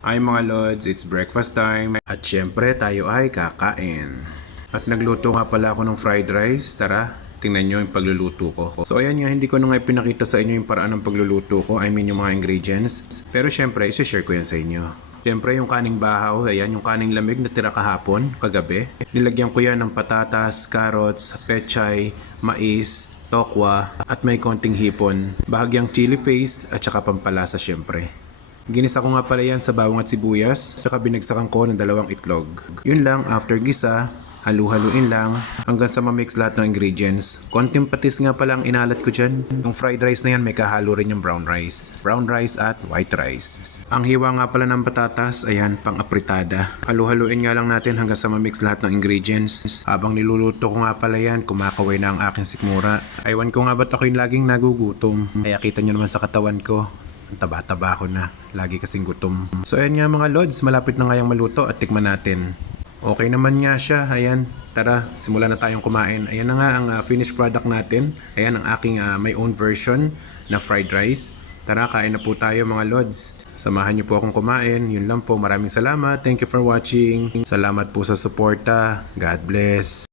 Ay mga lods, it's breakfast time at syempre tayo ay kakain. At nagluto nga pala ako ng fried rice, tara, tingnan nyo yung pagluluto ko. So ayan nga, hindi ko na nga pinakita sa inyo yung paraan ng pagluluto ko, I mean yung mga ingredients. Pero syempre, isi-share ko yan sa inyo. Syempre yung kaning bahaw, ayan yung kaning lamig na tira kahapon, kagabi. Nilagyan ko yan ng patatas, carrots, pechay, mais, tokwa, at may konting hipon, bahagyang chili paste at saka pampalasa syempre. Ginisa ko nga pala yan sa bawang at sibuyas, saka binagsakan ko ng 2 itlog. Yun lang, after gisa, halu-haluin lang hanggang sa ma-mix lahat ng ingredients. Konting patis nga pala ang inalat ko dyan. Yung fried rice na yan may kahalo rin yung brown rice. Brown rice at white rice. Ang hiwa nga pala ng patatas, ayan, pang apritada. Halu-haluin nga lang natin hanggang sa ma-mix lahat ng ingredients. Habang niluluto ko nga pala yan, kumakaway na ang aking sikmura. Aywan ko nga ba't ako'y laging nagugutom. Kaya kita nyo naman sa katawan ko. Ang taba-taba ko na. Lagi kasing gutom. So ayan nga mga lods, malapit na nga yung maluto at tikman natin. Okay naman nga siya. Ayan, tara, simulan na tayong kumain. Ayan na nga ang finished product natin. Ayan ang aking my own version na fried rice. Tara, kain na po tayo mga lods. Samahan niyo po akong kumain. Yun lang po, maraming salamat. Thank you for watching. Salamat po sa suporta. God bless.